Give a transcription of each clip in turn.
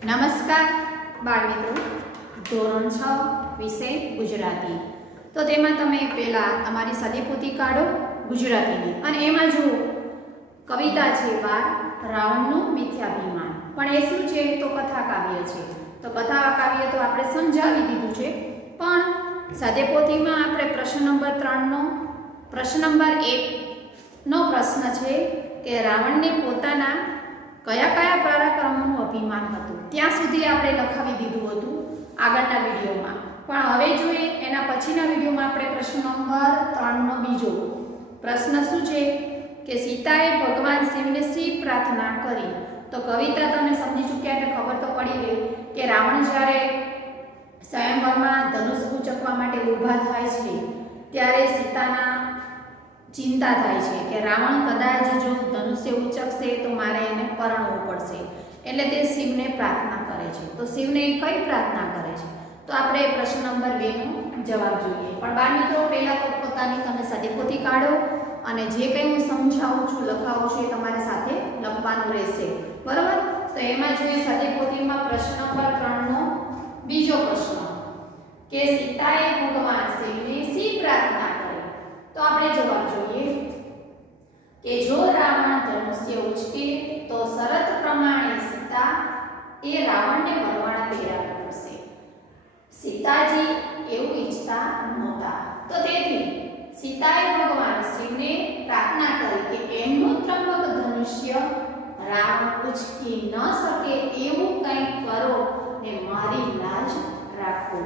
નમસ્કાર બાળમિત્રો, ધોરણ 6 વિષય ગુજરાતી. તો તેમાં તમે પહેલાં તમારી સદીપોથી કાઢો ગુજરાતીની, અને એમાં જુઓ કવિતા છે વાર રાવણનું મિથ્યાભિમાન. પણ એ શું છે? તો કથા કાવ્ય છે. તો કથા કાવ્ય તો આપણે સમજાવી દીધું છે, પણ સદીપોથીમાં આપણે પ્રશ્ન નંબર 3નો પ્રશ્ન નંબર 1નો પ્રશ્ન છે કે રાવણને પોતાના કયા કયા પરાક્રમોનું અભિમાન હતું, ત્યાં સુધી આપણે લખાવી દીધું હતું આગળના વિડીયોમાં. પણ હવે જોઈએ એના પછીના વિડીયોમાં આપણે પ્રશ્ન નંબર 3નો બીજો પ્રશ્ન શું છે કે સીતાએ ભગવાન શિવને શી પ્રાર્થના કરી. તો કવિતા તમે સમજી ચૂક્યા એટલે ખબર તો પડી ગઈ કે રાવણ જ્યારે સ્વયંવરમાં ધનુષ ઉંચકવા માટે ઊભા થાય છે ત્યારે સીતાના ચિંતા થાય છે કે રાવણ કદાચ જો ધનુષ્ય ઉંચકશે તો મારે એને પરણવું પડશે. એટલે તે શિવને પ્રાર્થના કરે છે. તો શિવને કઈ પ્રાર્થના કરે છે? તો આપણે પ્રશ્ન નંબર 2નો જવાબ જોઈએ. પણ બાળમિત્રો, પહેલાં પોતાની તમે સદીપોથી કાઢો અને જે કંઈ હું સમજાવું છું, લખાવું છું એ તમારે સાથે લખવાનું રહેશે, બરાબર? તો એમાં જોઈએ સદીપોથીમાં પ્રશ્ન નંબર 3નો બીજો પ્રશ્ન કે સીતાએ ભગવાન શિવને શી પ્રાર્થના કરી. તો આપણે જવાબ જોઈએ કે જો રાવણ ધનુષ્ય ઉચકે તો શરત પ્રમાણે સીતા એ રાવણને વરવાણા પહેરાવી પડશે. સીતાજી એવું ઈચ્છતા નહોતા. તો તેથી સીતાએ ભગવાન શિવને પ્રાર્થના કરી કે એમનું ત્રંબક ધનુષ્ય રાવણ ઉચકી ન શકે એવું કંઈક કરો ને મારી લાજ રાખો.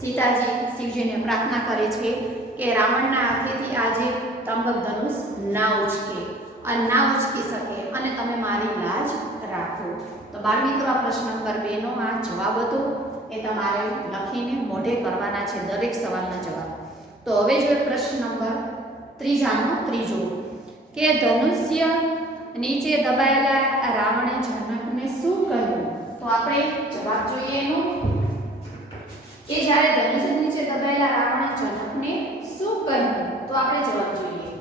સીતાજી શિવજીને પ્રાર્થના કરે છે કે રાવણના હાથેથી આજે ત્રંબક ધનુષ ના ઉચકે અને ના ઉચકી શકે અને તમે મારી લાજ રાખો. તો બાળમિત્રો, આ પ્રશ્ન નંબર 2નો આ જવાબ હતો એ તમારે લખીને મોઢે કરવાના છે, દરેક સવાલના જવાબ. તો હવે જોઈએ પ્રશ્ન નંબર 3નો ત્રીજો કે ધનુષ્ય નીચે દબાયેલા રાવણે જનકને શું કહ્યું. તો આપણે જવાબ જોઈએ એનો કે જ્યારે ધનુષ્ય નીચે દબાયેલા રાવણે જનકને શું કહ્યું. તો આપણે જવાબ જોઈએ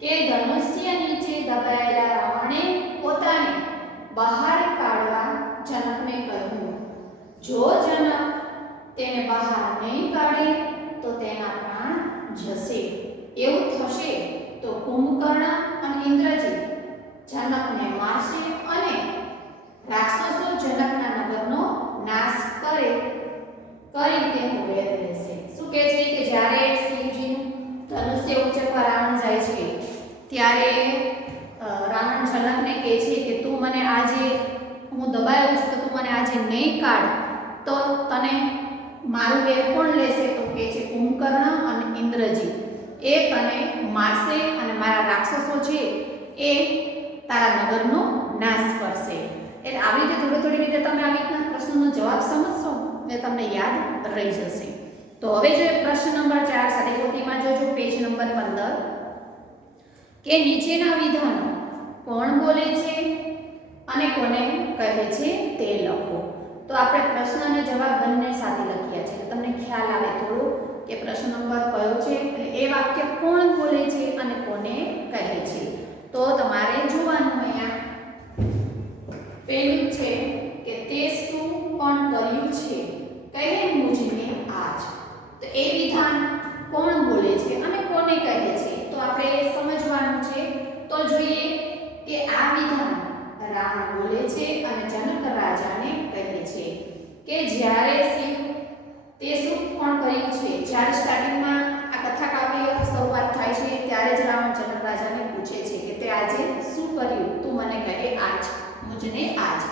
કે ધનુષ્ય નીચે દબાયેલા રાવણે પોતાને બહાર કાઢવા જનકને કહ્યું. જો જનક તેને બહાર નહીં કાઢે તો તેના પ્રાણ જશે. એવું થશે તો કુંભકર્ણ અને ઇન્દ્રજીત જનકને મારશે અને રાક્ષસો જનકના નગરનો નાશ કરી તેનું વેદ લેશે. શું કહે છે કે જ્યારે શિવજીનું ધનુષ્ય ઉંચકવા રાવણ જાય છે ત્યારે રાવણ જનકને કહે છે કે તું મને આજે, હું દબાયો છું તો તું મને આજે નહીં કાઢ તો તને મારું વેદ કોણ લેશે. તો કહે છે કુંભકર્ણ અને ઇન્દ્રજીત એ તને મારશે અને મારા રાક્ષસો છે એ તારા નગરનો નાશ કરશે. એટલે આવી રીતે થોડી રીતે તમે આવી રીતના પ્રશ્નનો જવાબ સમજશો એટલે તમને યાદ રહી જશે. તો હવે જો પ્રશ્ન નંબર 4 સદીપોથીમાં જોજો પેજ નંબર 15 કે નીચેના વિધાનો કોણ બોલે છે અને કોને કહે છે તે લખો. તો આપણે પ્રશ્ન અને જવાબ બંને સાથે લખ્યા છે, તમને ખ્યાલ આવે થોડો કે પ્રશ્ન નંબર કયો છે, એટલે એ વાક્ય કોણ બોલે છે અને કોને કહે છે. તો તમારે જોવાનું અહીંયા પહેલું છે કે તે શું પણ કર્યું છે કહે મુજને આજ. તો એ વિધાન કોણ બોલે છે અને કોને કહે છે તો આપણે સમજવાનું છે. તો જોઈએ કે આ વિધાન રાવણ બોલે છે અને જનક રાજાને કહે છે કે જ્યારે શિવ તે શું પણ કર્યું છે. જ્યારે સ્ટાર્ટિંગમાં આ કથા કાવ્ય શરૂઆત થાય છે ત્યારે જ રાવણ જનક રાજાને પૂછે છે કે તે આજે શું કર્યું, તું મને કહે આજ, મુજને આજ.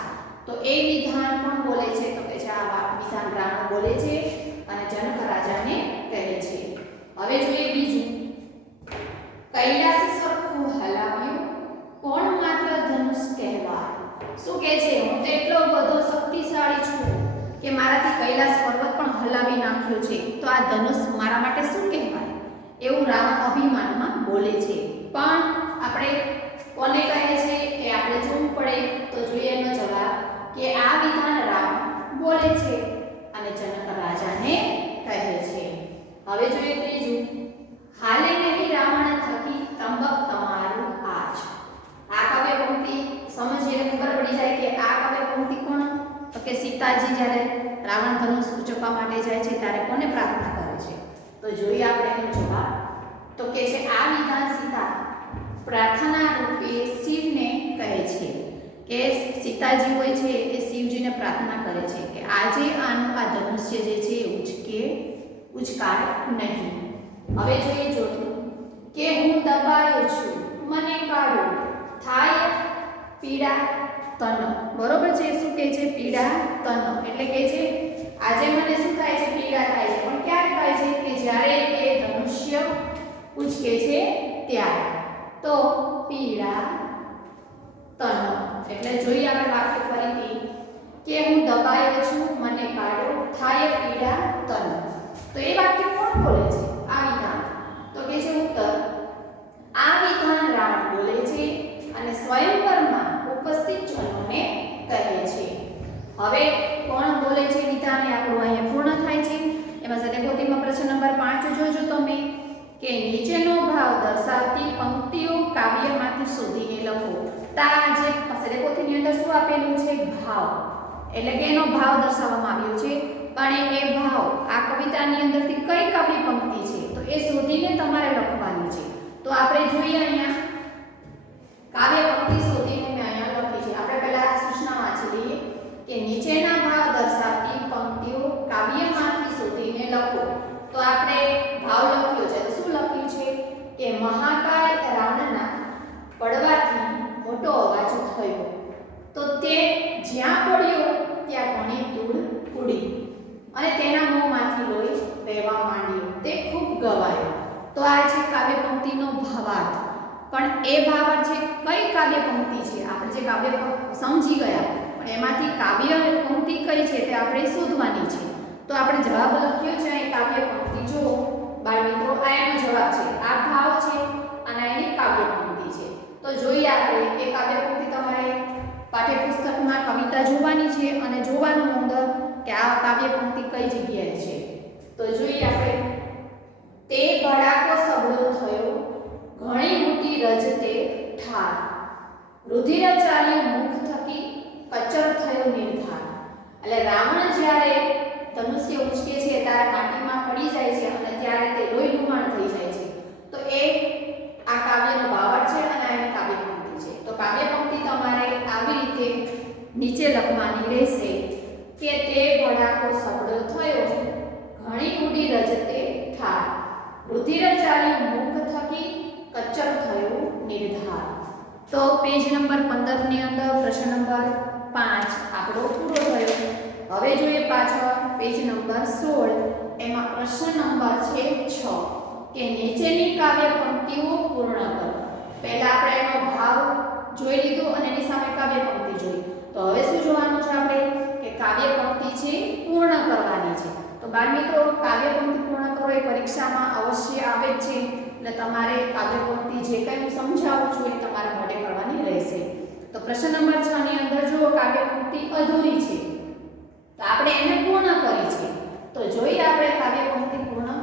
તો એ વિધાન કોણ બોલે છે તો કે આ વિધાન રાવણ બોલે છે અને જનક રાજાને કહે છે. હવે જોઈએ બીજું, કૈલાસ સરખું હલાવ્યું કોણ માત્ર ધનુષ કહેવાય. શું કહે છે? હું તો એટલો બધો શક્તિશાળી છું કે મારાથી કૈલાસ પર્વત પણ હલાવી નાખ્યો છે, તો આ ધનુષ મારા માટે શું કહેવાય, એવું રાવણ અભિમાનમાં બોલે છે. પણ આપણે કોને કહે છે એ આપણે જોવું પડે. તો જોઈએ એનો જવાબ કે આ વિધાન રાવણ બોલે છે અને જનક રાજાને કહે છે. હવે જોઈએ ત્રીજું, હાલે નહીં રાવણ થકી ત્રંબક તમારું આજ. આ કાવ્ય પંક્તિ સમજીએ ખબર પડી જાય કે આ કાવ્ય પંક્તિ કોણ કે સીતાજી જ્યારે રાવણ ધનુષ ઉંચકવા માટે જાય છે ત્યારે કોને પ્રાર્થના કરે છે? તો જોઈએ આપણે એનો જવાબ. તો કે છે આ વિધાન સીતા પ્રાર્થના રૂપે શિવને કહે છે કે સીતાજી હોય છે એ શિવજીને પ્રાર્થના કરે છે કે આજે આનું આ ધનુષ્ય જે છે ઉચકાય નહીં. હવે જોઈએ જોતું કે હું દબાયો છું મને કાઢો થાય પીડા તન. બરોબર છે, શું કહે છે? પીડા તન એટલે કે છે આજે મને શું થાય છે? પીડા થાય છે. પણ ક્યારે થાય છે? કે જ્યારે એ ધનુષ્ય ઉચકે છે ત્યારે. તો પીડા તન એટલે જોઈએ આપણે વાક્ય ફરીથી કે હું દબાયો છું મને કાઢો થાય પીડા તન. તો એ વાક્ય કોણ બોલે છે? આ વિધાન. તો કે છે ઉત્તર આ વિધાન રાવણ બોલે છે અને સ્વયંવરમાં ઉપસ્થિત જનોને કહે છે. હવે કોણ બોલે છે વિધાન એ આપણું અહીંયા પૂર્ણ થાય છે. એમાં સદેપોથીમાં પ્રશ્ન નંબર 5 જોજો તમે કે નીચેનો ભાવ દર્શાવતી પંક્તિઓ કાવ્યમાંથી શોધીને લખો. તા જે સદેપોથીની અંદર શું આપેલું છે? ભાવ. એટલે કે એનો ભાવ દર્શાવવામાં આવ્યો છે. પણ એ ભાવ આ કવિતાની અંદરથી કઈ કાવ્ય પંક્તિ છે તો એ શોધીને તમારે લખવાની છે. તો આપણે જોઈએ અહીંયા કાવ્ય પંક્તિ શોધીને મેં અહીંયા લખી છે. આપણે પહેલા સૂચના વાંચી લઈએ કે નીચેના ભાવ દર્શાવતી પંક્તિઓ કાવ્યમાંથી શોધીને લખો. તો આપણે ભાવ લખ્યો છે. તો શું લખ્યું છે કે મહાકાય રાવણના પડવાથી મોટો અવાજ થયો તો તે જ્યાં પડ્યો ત્યાં ઘણી ધૂળ ઉડી અને તેના મોંમાંથી લોહી વહેવા માંડ્યું. તે ખૂબ ગવાયો. તો આ છે કાવ્ય પંક્તિનો ભાવાર્થ. પણ એ ભાવાર્થ છે કઈ કાવ્ય પંક્તિ છે? આપણે જે કાવ્ય સમજી ગયા પણ એમાંથી કાવ્ય પંક્તિ કઈ છે તે આપણે શોધવાની છે. તો આપણે જવાબ લખ્યો છે અહીં કાવ્ય પંક્તિ. જો બાળમિત્રો આ એનો જવાબ છે. આ ભાવ છે અને એની કાવ્ય પંક્તિ છે. તો જોઈએ આપણે એ કાવ્ય પંક્તિ તમારે પાઠ્યપુસ્તકમાં કવિતા જોવાની છે અને જોવાનું અંદર કે આ કાવ્ય પંક્તિ કઈ જગ્યાએ છે. તો જોઈએ આપણે તે ભડાકો સબળો થયો ઘણી મોટી રજતે ઠાર રુધિર ચાલ્યું મુખ થકી કચર થયો નિર્ધાર. એટલે રાવણ જ્યારે ધનુષ્ય ઉચકે છે ત્યારે માટીમાં પડી જાય છે અને ત્યારે તે લોહી લુહાણ થઈ જાય છે. તો એ આ કાવ્યનો ભાવાર્થ છે અને એની કાવ્ય પંક્તિ છે. તો કાવ્ય પંક્તિ તમારે આવી રીતે નીચે લખવાની રહેશે કે તે ભડાકો સબળો થયો ઘણી ઊંડી રજતે ઠાર રુધિર ચાલ્યું મુખ થકી કચર થયો નિર્ધાર. તો પેજ નંબર 15 ની અંદર પ્રશ્ન નંબર 5 આપણો પૂરો થયો. હવે જોઈએ પાછળ પેજ નંબર 16 એમાં પ્રશ્ન નંબર છે 6 કે નીચેની કાવ્ય પંક્તિઓ પૂર્ણ કરો. પહેલા આપણે એનો ભાવ જોઈ લીધો અને એની સામે કાવ્ય પંક્તિ જોઈ. તો હવે શું જોવાનું છે આપણે કે કાવ્ય પંક્તિ છે પૂર્ણ કરવાની છે. તો બાળમિત્રો કાવ્ય પંક્તિ પૂર્ણ કરો એ પરીક્ષામાં અવશ્ય આવે જ છે. એટલે તમારે કાવ્ય પંક્તિ જે કંઈ હું સમજાવું છું એ તમારે મોઢે કરવાની રહેશે. તો પ્રશ્ન નંબર 6 ની અંદર જો કાવ્ય પંક્તિ અધૂરી છે તો આપણે એને પૂર્ણ કરી છે. તો જોઈએ આપણે કાવ્ય પંક્તિ પૂર્ણ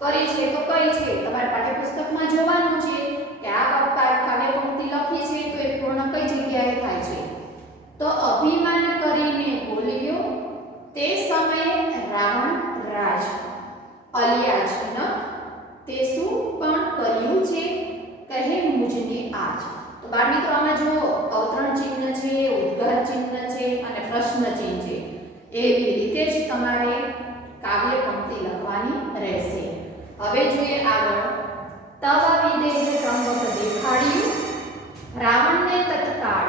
કરી છે તો કઈ છે? તમારે પાઠ્યપુસ્તકમાં જોવાનું છે કે આ કાવ્ય પંક્તિ લખી છે તો એ પૂર્ણ કઈ જગ્યાએ થાય છે. તો અભિમાન કરીને બોલ્યો તે સમયે રાવણ રાજ અલિયા છે ન તે શું પણ કર્યું છે કહે મુજને આજ. તો બાળમિત્રો આમાં જો અવતરણ ચિહ્ન છે, ઉદ્ગાર ચિહ્ન છે અને પ્રશ્ન ચિહ્ન છે. એવી રીતે જ તમારે કાવ્ય પંક્તિ લખવાની રહેશે. હવે જોઈએ આગળ. તવ વિદેહ ત્રંબક દેખાડ્યું રાવણને તત્કાળ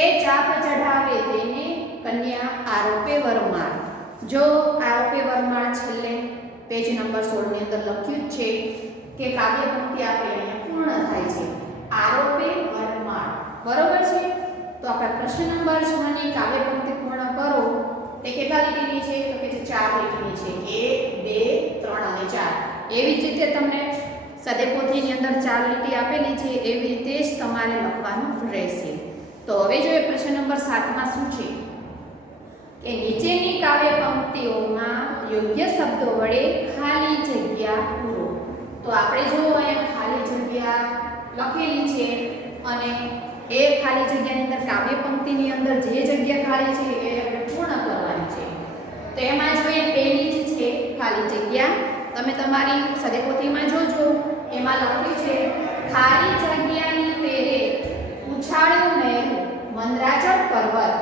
એ ચાપ ચઢાવે તેને કન્યા આરોપે વરમાળ. જો આરોપે વરમાળ છેલ્લે પેજ નંબર 16 ની અંદર લખ્યું છે કે કાવ્ય પંક્તિ આપણે અહીંયા પૂર્ણ થાય છે. આરોપે વરમાળ બરોબર છે. તો આપણે પ્રશ્ન નંબર 6 ની કાવ્ય પંક્તિ પૂર્ણ કરો. તે કેટલા લીટીની છે? તો કે 4 લીટીની છે. 1 2 3 અને 4. એવી જ રીતે તમને સદેપોથીની અંદર 4 લીટી આપેલી છે એવી રીતે જ તમારે લખવાનું રહેશે. તો હવે જોઈએ પ્રશ્ન નંબર 7 માં શું છે કે નીચેની કાવ્ય પંક્તિઓમાં યોગ્ય શબ્દો વડે ખાલી જગ્યા પૂરો. તો આપણે જો અહીંયા ખાલી જગ્યા લખેલી છે અને એ ખાલી જગ્યાની અંદર કાવ્ય પંક્તિની અંદર જે જગ્યા ખાલી છે એ આપણે પૂર્ણ કરવાની છે. તો એમાં જોઈએ પહેલી જ છે ખાલી જગ્યા. તમે તમારી સદેપોથીમાં જોજો, એમાં લખ્યું છે ખાલી જગ્યાની પેરે ઉછાળ્યું મેરું મંદરાચળ પર્વત.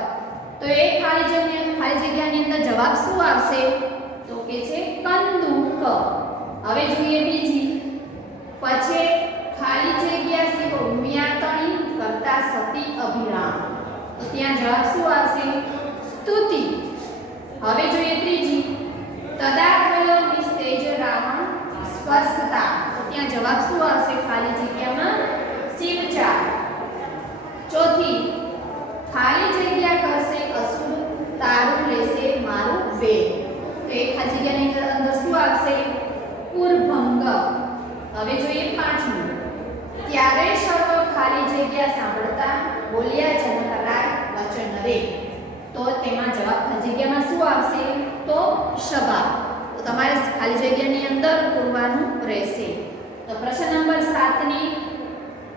તો એ ખાલી જગ્યાની અંદર જવાબ શું આવશે? તો કે છે કંદુક. હવે જોઈએ બીજી. પછી ખાલી જગ્યા છે ઉમિયાતણી કરતા સતી અભિરામ. તો ત્યાં જવાબ શું આવશે? સ્તુતિ. હવે જોઈએ ત્રીજી. તદાત્રયો નિસ્તેજ રાવણ સ્પર્શતા. તો ત્યાં જવાબ શું આવશે? ખાલી જગ્યામાં શિવચાર. ચોથી. ખાલી જગ્યા કરશે અસુર તારું લેશે મારું વેદ. તો એ ખાલી જગ્યાની અંદર શું આવશે? પૂરભંગ. હવે જોઈએ પાંચમું. ત્યારે સર્વ ખાલી જગ્યા સાંભળતા બોલ્યા જનકરાય વચન રે. તો તેમાં જવાબ ખાલી જગ્યામાં શું આવશે? તો સભા. તો તમારે ખાલી જગ્યાની અંદર પૂરવાનું રહેશે. તો પ્રશ્ન નંબર 7 ની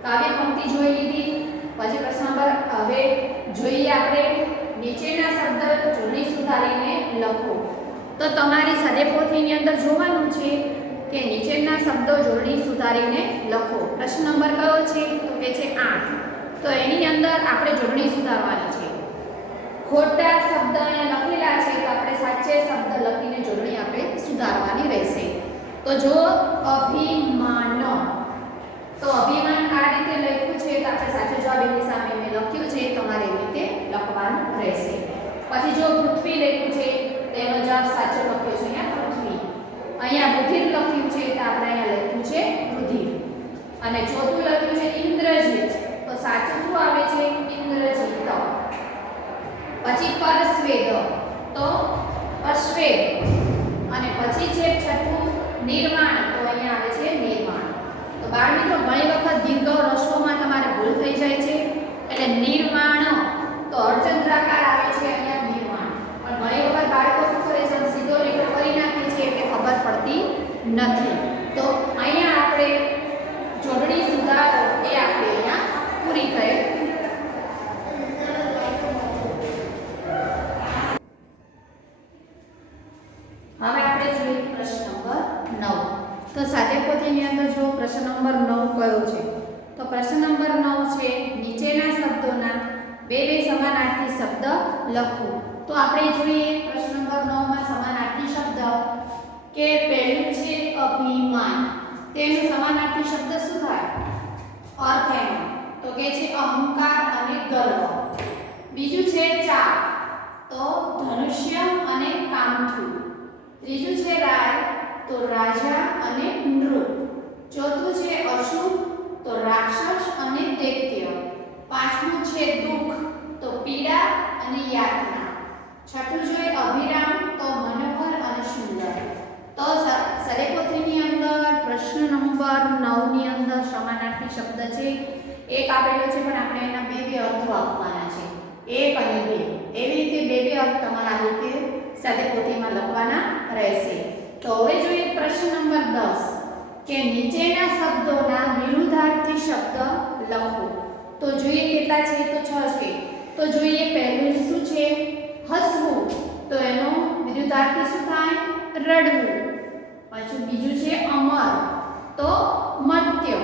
કાવ્ય પંક્તિ જોઈ લીધી. પછી પ્રશ્ન નંબર હવે જોઈએ આપણે નીચેના શબ્દ જોડણી સુધારીને લખો. તો તમારી સદેપોથીની અંદર જોવાનું છે કે નીચેના શબ્દો જોડણી સુધારીને લખો. પ્રશ્ન નંબર કયો છે? તો કે છે 8. તો એની અંદર આપણે જોડણી સુધારવાની છે. ખોટા શબ્દ અહીંયા લખેલા છે તો આપણે સાચે શબ્દ લખીને જોડણી આપણે સુધારવાની રહેશે. તો જો અભિમાન, તો અભિમાન આ રીતે લખ્યું છે તો આપણે સાચો જવાબ એની સામે મેં લખ્યું છે, તમારે એવી રીતે લખવાનું રહેશે. પછી જો પૃથ્વી લખ્યું છે તો એનો જવાબ સાચો લખ્યો છે અહીંયા પૃથ્વી. અહીંયા રુધિર લખ્યું છે તો આપણે અહીંયા લખ્યું છે રુધિર. અને ચોથું લખ્યું છે ઇન્દ્રજીત, તો સાચું શું આવે છે? ઇન્દ્રજીત. પછી પરસ્વેદ, તો અશ્વેદ. અને પછી છે છઠ્ઠું નિર્માણ, તો અહીંયા આવે છે નિર્માણ. તો બાળ મિત્રો ઘણી વખત દીર્ઘ રસ્વોમાં તમારે ભૂલ થઈ જાય છે. એટલે નિર્માણ તો અર્ધચંદ્રાકાર આવે છે અહીંયા નિર્માણ. પણ ઘણી વખત બાળકો શું કરે છે? સીધો લીટો કરી નાખે છે એટલે ખબર પડતી નથી. તો અહીંયા આપણે જોડણી સુધારો એ આપણે અહીંયા પૂરી કરી. હવે આપણે જોઈએ પ્રશ્ન નંબર 9. તો સાદેપોથીની અંદર જો પ્રશ્ન નંબર 9 કયો છે? તો પ્રશ્ન નંબર 9 છે નીચેના શબ્દોના બે સમાનાર્થી શબ્દ લખો. તો આપણે જોઈએ પ્રશ્ન નંબર 9 માં સમાનાર્થી શબ્દ કે પહેલું છે અભિમાન. તેનો સમાનાર્થી શબ્દ શું થાય? અર્થ એનો તો કે છે અહંકાર અને ગર્વ. બીજું છે ચાપ, તો ધનુષ્ય અને કામઠું. ત્રીજું છે રાય, તો રાજા અને નૃપ. ચોથું છે અશુભ, તો રાક્ષસ અને દૈત્ય. પાંચમું છે દુઃખ, તો પીડા અને યાતના. છઠ્ઠું છે અભિરામ, તો મનોહર અને સુંદર. તો સદેપોથીની અંદર પ્રશ્ન નંબર 9 ની અંદર સમાનાર્થી શબ્દ છે એક આપેલો છે, પણ આપણે એના બે અર્થો આપવાના છે, એક અને બે. એવી રીતે બે અર્થ તમારા આ રીતે સદેપોથીમાં લખવાના રહેશે. તો હવે જોઈએ પ્રશ્ન નંબર 10 કે નીચેના શબ્દોના વિરુદ્ધાર્થી શબ્દ લખો. તો જોઈએ કેટલા છે? તો 6 છે. તો જોઈએ પહેલું શું છે? હસવું. તો એનો વિરુદ્ધાર્થી શું થાય? રડવું. પછી બીજું છે અમર, તો મર્ત્ય.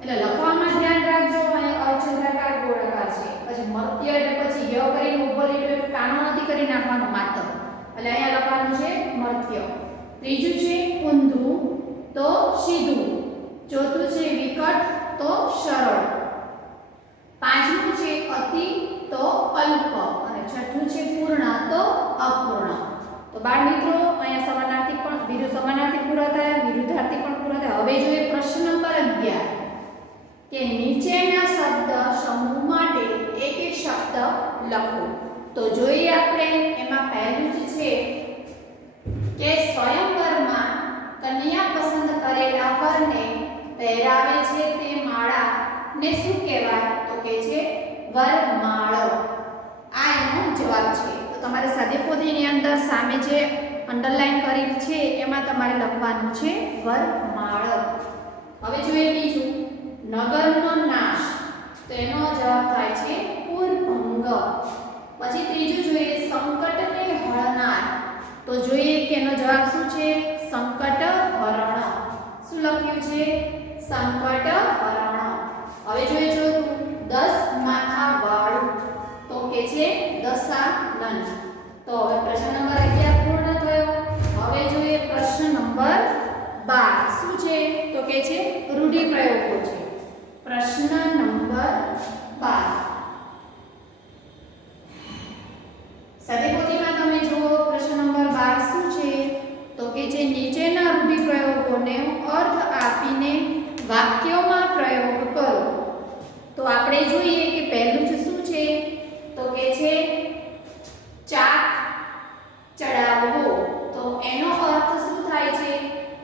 એટલે લખવામાં ધ્યાન રાખજો, અહીંયા અર્ધચંદ્રાકાર ગોળાકાર છે. પછી મર્ત્ય એટલે પછી ય કરીને ઉપર એટલે કાણો નથી કરી નાખવાનો માત્ર, એટલે અહીંયા લખવાનું છે મર્ત્ય. ત્રીજું છે ઊંધું, તો સીધું. ચોથું છે વિકટ, તો સરળ. પાંચમું છે અતિ, તો અલ્પ. અને છઠ્ઠું છે પૂર્ણ, તો અપૂર્ણ. તો બાળ મિત્રો અહીંયા સમાનાર્થી પણ સમાનાર્થી પૂરા થયા, વિરુદ્ધાર્થી પણ પૂરા થયા. હવે જોઈએ પ્રશ્ન નંબર 11 કે નીચેના શબ્દ સમૂહ માટે એક એક શબ્દ લખો. તો જોઈએ આપણે એમાં પહેલું જ છે કે સ્વયંવરમાં કન્યા પસંદ કરેલા વરને પહેરાવે છે તે માળા ને શું કહેવાય? તો કે છે વરમાળો. આ એનો જવાબ છે. તો તમારે સદેપોથીની અંદર સામે જે અંડરલાઈન કરેલ છે એમાં તમારે લખવાનું છે વરમાળો. હવે જોઈએ બીજું નગરનો નાશ. તો એનો જવાબ થાય છે પૂરભંગ. પછી ત્રીજું જોઈએ સંકટને હરનાર. તો જોઈએ કે એનો જવાબ શું છે? સંકટ હરણ. શું લખ્યું છે? સંકટ હરણ. હવે જોઈએ ચોથું 10 માથા વાળું. તો કે છે દશાનન. તો હવે પ્રશ્ન નંબર 11 પૂર્ણ થયો. હવે જોઈએ પ્રશ્ન નંબર 12. શું છે? તો કે છે રૂઢિપ્રયોગો છે. પ્રશ્ન નંબર 12. સદીપોથીમાં તમે જુઓ પ્રશ્ન નંબર 12 શું છે? તો કે છે નીચેના રૂઢિપ્રયોગોને અર્થ આપીને વાક્યોમાં પ્રયોગ કરો. તો આપણે જોઈએ કે પહેલું જ શું છે? તો કે છે ચાક ચડાવવો. તો એનો અર્થ શું થાય છે?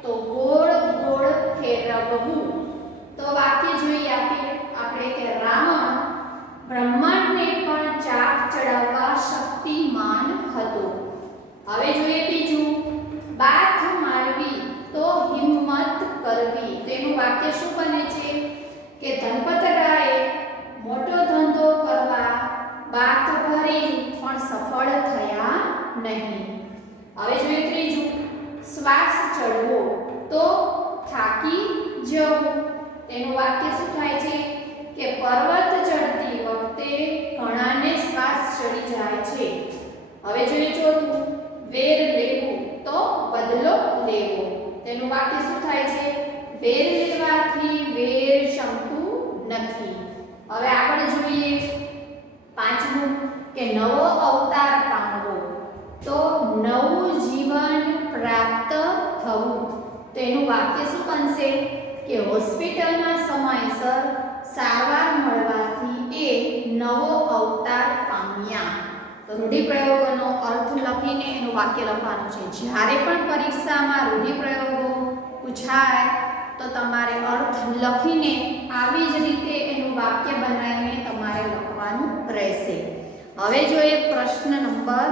તો ગોળ ગોળ ફેરવવું. તો વાક્ય જોઈએ આપણે કે રાવણ બ્રહ્માંડને પણ ચાક ચડાવવા શક્તિમાન હતો. હવે જોઈએ બીજું બાથ મારવી તો હિંમત કરવી. તેનું વાક્ય શું બને છે? કે ધનપતરાયે મોટો ધંધો કરવા બાથ ભરી પણ સફળ થયા નહીં. હવે જોઈએ ત્રીજું શ્વાસ ચડવો તો થાકી જવું. તેનું વાક્ય શું થાય છે? કે પર્વત ચડતી વખતે ઘણાને શ્વાસ ચડી જાય છે. હવે જોઈએ ચોથું વેર લેવું તો બદલો લેવો. તેનું વાક્ય શું થાય છે? વેર લેવાથી વેર શંકતું નથી. હવે આપણે જોઈએ પાંચમું કે નવો અવતાર પામવો તો નવું જીવન પ્રાપ્ત થવું. તેનું વાક્ય શું બનશે? કે હોસ્પિટલમાં સમયસર સારવાર મળવાથી એ નવો અવતાર પામ્યા. તો રૂઢિપ્રયોગોનો અર્થ લખીને એનું વાક્ય લખવાનું છે. જ્યારે પણ પરીક્ષામાં રૂઢિપ્રયોગો પૂછાય તો તમારે અર્થ લખીને આવી જ રીતે એનું વાક્ય બનાવીને તમારે લખવાનું રહેશે. હવે જોઈએ પ્રશ્ન નંબર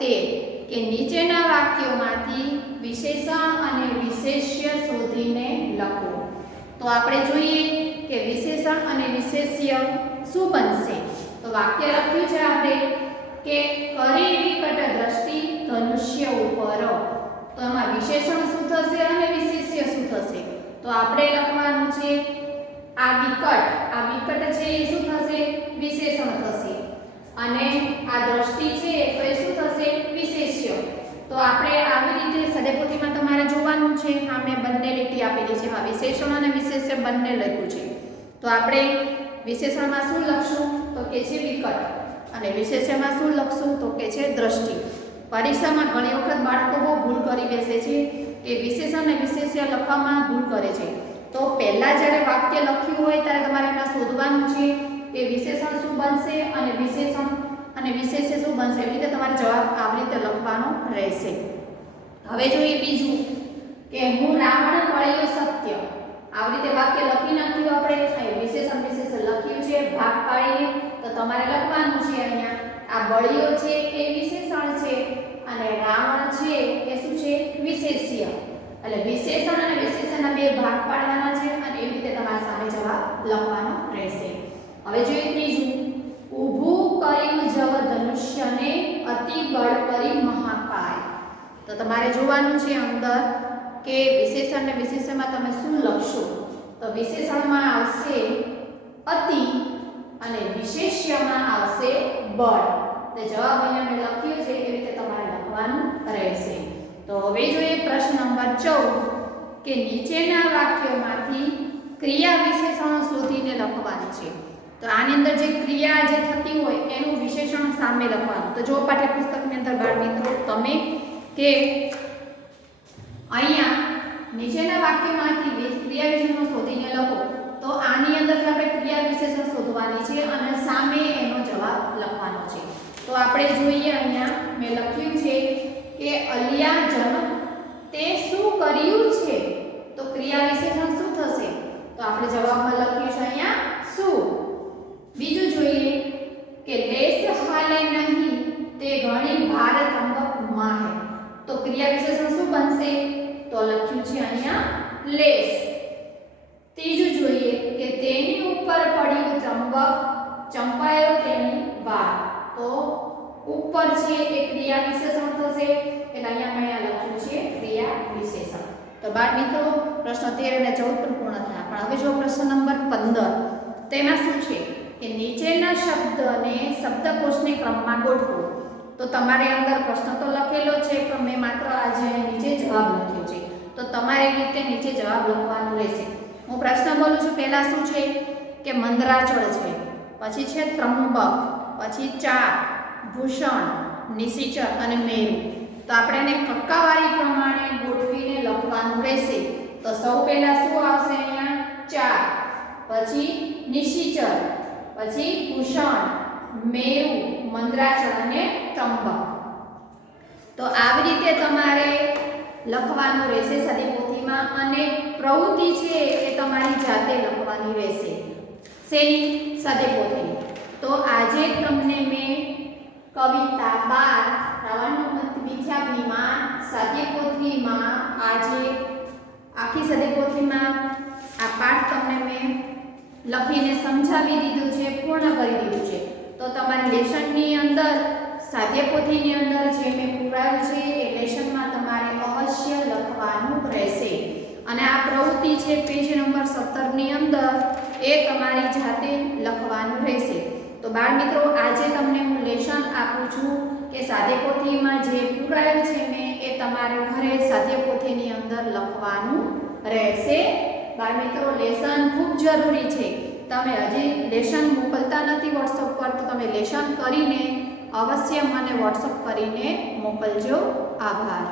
13 કે નીચેના વાક્યોમાંથી વિશેષણ અને વિશેષ્ય શોધીને લખો. તો આપણે જોઈએ કે વિશેષણ અને વિશેષ્ય શું બનશે? તો વાક્ય લખ્યું છે આપણે કે કરી વિકટ દ્રષ્ટિ ધનુષ્ય ઉપર. તો એમાં વિશેષણ શું થશે અને વિશેષ્ય શું થશે? તો આપણે લખવાનું છે આ વિકટ છે એ શું થશે? વિશેષણ થશે. અને આ દ્રષ્ટિ છે તો એ શું થશે? વિશેષ્ય. તો આપણે આવી રીતે સદેપોથીમાં તમારે જોવાનું છે. આ મેં બંને લીટી આપેલી છે. એમાં વિશેષણ અને વિશેષ્ય બંને લખ્યું છે. તો આપણે વિશેષણમાં શું લખશું? તો કે છે વિકટ. અને વિશેષ્યમાં શું લખશું? તો કે છે દ્રષ્ટિ. પરીક્ષામાં ઘણી વખત બાળકો બહુ ભૂલ કરી બેસે છે કે વિશેષણ અને વિશેષ્ય લખવામાં ભૂલ કરે છે. તો પહેલા જ્યારે વાક્ય લખ્યું હોય ત્યારે તમારે એમાં શોધવાનું છે કે વિશેષણ શું બનશે અને વિશેષણ અને વિશેષ્ય શું બનશે. એવી રીતે તમારે જવાબ આવી રીતે લખવાનો રહેશે. હવે જોઈએ બીજું કે હું રાવણ મળ્યો સત્ય. આવી રીતે વાક્ય લખી નાખ્યું આપણે. વિશેષણ વિશેષ્ય લખ્યું છે ભાગ પાડીને. તો તમારે લખવાનું છે અહીંયા આ બળિયો છે એ વિશેષણ છે અને રાવણ છે એ શું છે? વિશેષ્ય. એટલે વિશેષણ અને વિશેષ્યના બે ભાગ પાડવાના છે અને એવી રીતે તમારા સામે જવાબ લખવાનો રહેશે. હવે જોઈએ ત્રીજું ઊભું કર્યું જવ ધનુષ્યને અતિ બળ કરી મહાકાય. તો તમારે જોવાનું છે અંદર કે વિશેષણ અને વિશેષ્યમાં તમે શું લખશો. તો વિશેષણમાં આવશે અતિ અને વિશેષ્યમાં આવશે બળ. તો જવાબ અહીંયા મેં લખ્યો છે એવી રીતે તમારે લખવાનું રહેશે. તો હવે જોઈએ પ્રશ્ન નંબર 14 કે નીચેના વાક્યોમાંથી ક્રિયા વિશેષણો શોધીને લખવાની છે. તો આની અંદર જે ક્રિયા જે થતી હોય એનું વિશેષણ સામે લખવાનું. તો જો પાઠ્યપુસ્તકની અંદર બાળ મિત્રો તમે કે અહીંયા નીચેના વાક્યમાંથી ક્રિયા વિશેષણો શોધીને લખો. તો આની અંદરથી આપણે ક્રિયા વિશેષણ શોધવાની છે અને સામે એનો જવાબ લખવાનો છે. તો આપણે જોઈએ અહીંયા મેં લખ્યું છે કે અલિયા જનક તે શું કર્યું છે. તો ક્રિયા વિશેષણ શું થશે? તો આપણે જવાબમાં લખ્યું છે અહીંયા શું. બીજું જોઈએ કે લેસ હાલે નહીં તે ઘણી ભારત અંગક માહે. તો ક્રિયા વિશેષણ શું બનશે? તો લખ્યું છે અહીંયા લેસ. ત્રીજું જોઈએ કે કે તેની ઉપર પડ્યું ચંબક, ચંપાયો તેની વાળ. તો ઉપર છે એ ક્રિયા વિશેષણ થશે, એટલે અહીંયા મેં લખ્યું છે ક્રિયા વિશેષણ. તો બાળ મિત્રો પ્રશ્ન 13 અને 14 પણ પૂર્ણ થયા. પણ હવે જો પ્રશ્ન નંબર 15, તેમાં શું છે કે નીચેના શબ્દને શબ્દકોશને ક્રમમાં ગોઠવો. તો તમારે અંદર પ્રશ્ન તો લખેલો છે, પણ મેં માત્ર આજે નીચે જવાબ લખ્યો છે. તો તમારે એ રીતે નીચે જવાબ લખવાનું રહેશે. હું પ્રશ્ન બોલું છું. પહેલા શું છે કે મંદરાચળ છે, પછી છે ત્રંબક, પછી ચાપ, ભૂષણ, નિશિચર અને મેરુ. તો આપણે એને કક્કાવારી પ્રમાણે ગોઠવીને લખવાનું રહેશે. તો સૌ પહેલા શું આવશે અહીંયા? ચાપ, પછી નિશિચર, પછી ભૂષણ, મેરુ, મંદરાચળ અને ત્રંબક. તો આવી રીતે તમારે લખવાનું રહેશે સદીપોથીમાં, અને પ્રવૃત્તિ છે એ તમારી જાતે લખવાની રહેશે. શેની? સદીપોથીની. તો આજે તમને મેં કવિતા 12 રાવણનું મિથ્યાભિમાન સદીપોથીમાં આજે આખી સદીપોથીમાં આ પાઠ તમને મેં લખીને સમજાવી દીધું છે, પૂર્ણ કરી દીધું છે. તો તમારી લેશનની અંદર સ્વાધ્યાયપોથીની અંદર જે મેં પૂરાયું છે એ લેશનમાં તમારે અવશ્ય લખવાનું રહેશે. અને આ પ્રવૃત્તિ છે પેજ નંબર 17 ની અંદર એ તમારી જાતે લખવાનું રહેશે. તો બાળ મિત્રો આજે તમને હું લેશન આપું છું કે સ્વાધ્યાયપોથીમાં જે પૂરાયું છે મેં એ તમારે ઘરે સ્વાધ્યાયપોથીની અંદર લખવાનું રહેશે. બાળ મિત્રો લેશન ખૂબ જરૂરી છે. તમે હજી લેશન મોકલતા નથી વોટ્સઅપ પર, તો તમે લેશન કરીને અવશ્ય મને વોટ્સઅપ કરીને મોકલજો. આભાર.